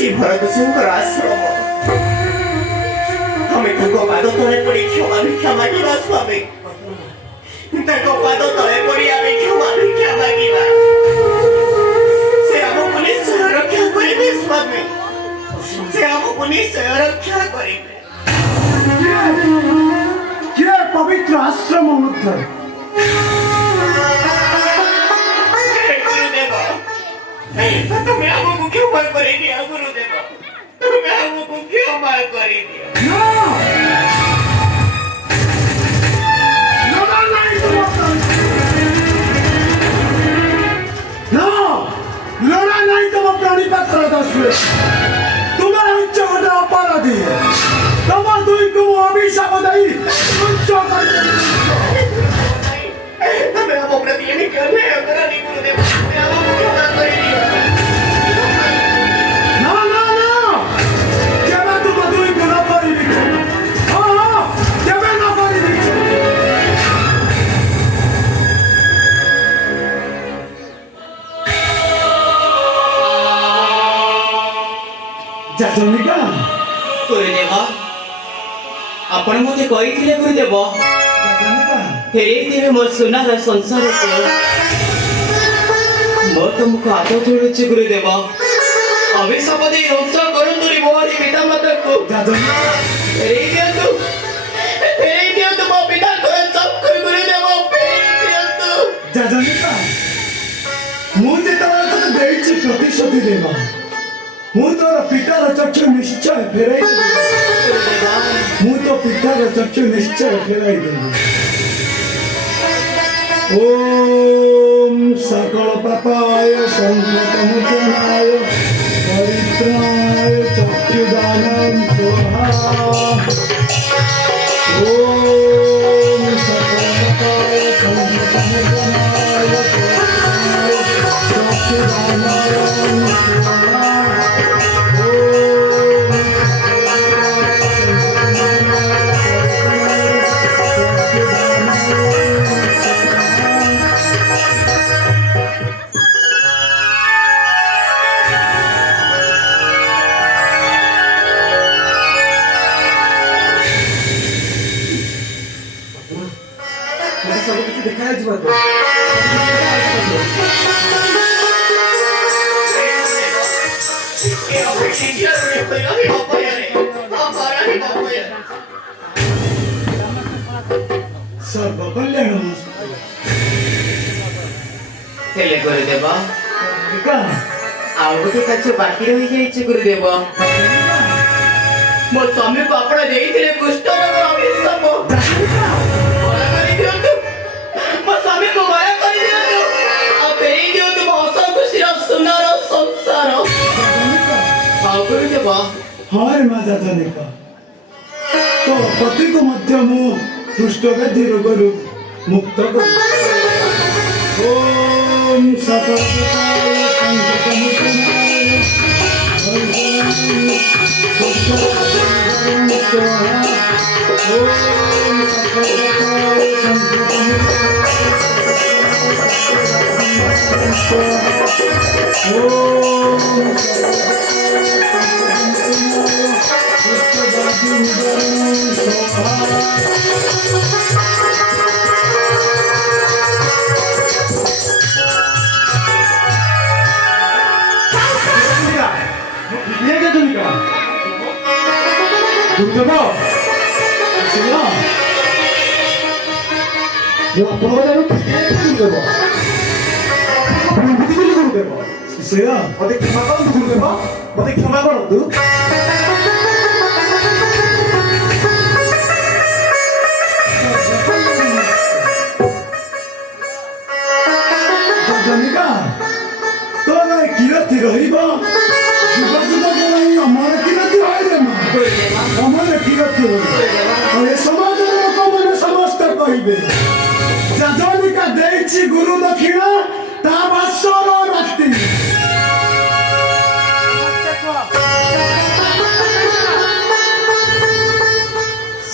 भरत सिंह आश्रम हमें पाद तले पड़ी क्षमा भिक्षा मांगिबा स्वामी पाद तले पड़ी आमे क्षमा भिक्षा मांगिबा से हमको निश्चय रक्षा करिबे स्वामी से हमको निश्चय रक्षा करिबे क्या पवित्र आश्रम उद्धर गुरुदेव तुम्हें हमको क्षमा कर दिया गुरुदेव तुम्हें हमको क्षमा कर दिया लड़ा नहीं तुम प्राणी पात्र दसवे तुम्हारा इच्छा होता अपराधी है तुम दुई को अभिशाप दई उच्च तुम्हें हमको प्रति में क्या है अपराधी गुरुदेव तुम्हें हमको क्षमा कर दिया ना ना ना क्या मैं तुम दुई को ना पारी बिचो हाँ क्या मैं ना पारी बिचो जाचनिका गुरुदेव आपण मुझे कही थे गुरुदेव फेरे मो सुनार संसार को मो तुमको हाथ जोड़ुची गुरुदेव अभिशाप दे ध्वंस करंतु मोहरी पिता माता को फेरे दियंतु मो पिता को सब कर गुरुदेव फेरे दियंतु जाचनिका मुझे तो देइछि प्रतिशोध देवा ମୁଁ ତୋର ପିତାର ଚକ୍ଷୁ ନିଶ୍ଚୟ ଫେରାଇ ଦେବି ମୁଁ ତ ପିତାର ଚକ୍ଷୁ ନିଶ୍ଚୟ ଫେରାଇ ଦେବି ଓମ୍ ସକଳ ପାପାୟ ସଂକଟମୋଚନାୟ ପରିତ୍ରାଣାୟ ଚକ୍ଷୁଦାନଂ ସ୍ୱାହା ଓମ୍ ସକଳ ପାପାୟ ସଂକଟମୋଚନାୟ ଚକ୍ଷୁଦାନଂ ସ୍ୱାहा सब किसी दिखाया जी बात ये अपेक्षा रे पहिला ही बापा यार हमारा ही बापा यार सब कल्याण हेले गुरुदेव का आउ गोटे काछ बाकी रही जाइछ गुरुदेव मो स्वामी को आपण देइथिले कुष्ठ रोग अभिशाप भला करि दियंतु मो स्वामी को भला करि दियंतु आ फेरि दियंतु मो हस खुशी सुनार संसार आउ गुरुदेव हार माता धनिका तो पति को मध्य मु दुष्ट व्याधि रोग मुक्त कर ओम सतताय संकटमोचनाय ओम सतताय मते क्षमा करतु जनिका तो ना कीर्ति रहिबा जुग जुग नहीं अमर कीर्ति होइले मा अमर कीर्ति होइले और ए समाज लोक मन समस्त कहिबे जनिका देछि गुरु दक्षिणा ता बासर राति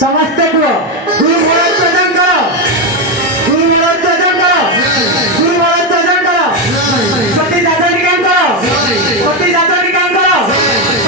समस्त को गुरु मोहन प्रदान करो गुरु मोहन प्रदान करो गुरु मोहन प्रदान करो सती दादा निकाम करो सती दादा निकाम करो